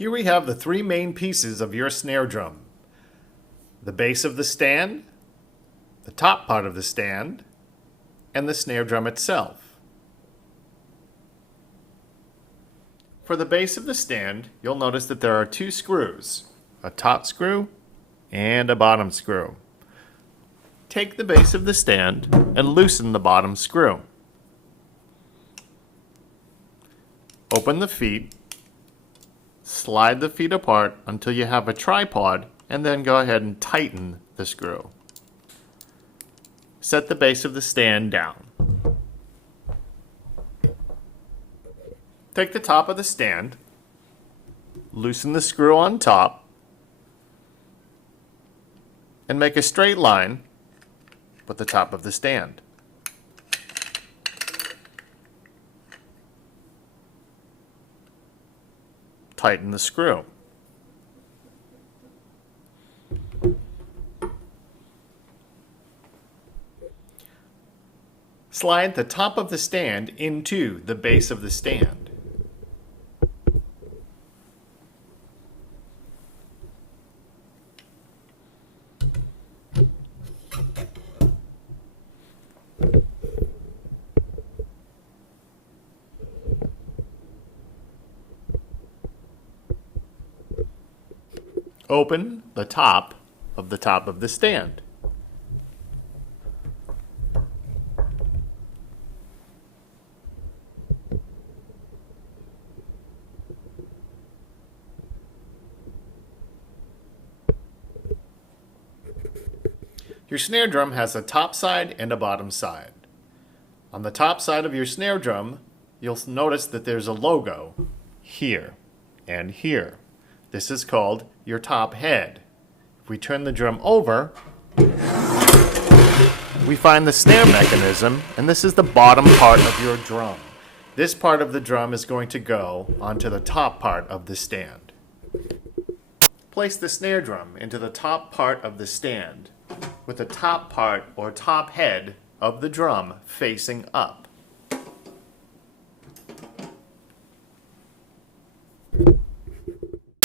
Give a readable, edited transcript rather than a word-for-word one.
Here we have the three main pieces of your snare drum. The base of the stand, the top part of the stand, and the snare drum itself. For the base of the stand, you'll notice that there are two screws, a top screw and a bottom screw. Take the base of the stand and loosen the bottom screw. Open the feet, slide the feet apart until you have a tripod, and then go ahead and tighten the screw. Set the base of the stand down. Take the top of the stand, loosen the screw on top, and make a straight line with the top of the stand. Tighten the screw. Slide the top of the stand into the base of the stand. Open the top of the stand. Your snare drum has a top side and a bottom side. On the top side of your snare drum, you'll notice that there's a logo here and here. This is called your top head. If we turn the drum over, we find the snare mechanism, and this is the bottom part of your drum. This part of the drum is going to go onto the top part of the stand. Place the snare drum into the top part of the stand with the top part or top head of the drum facing up.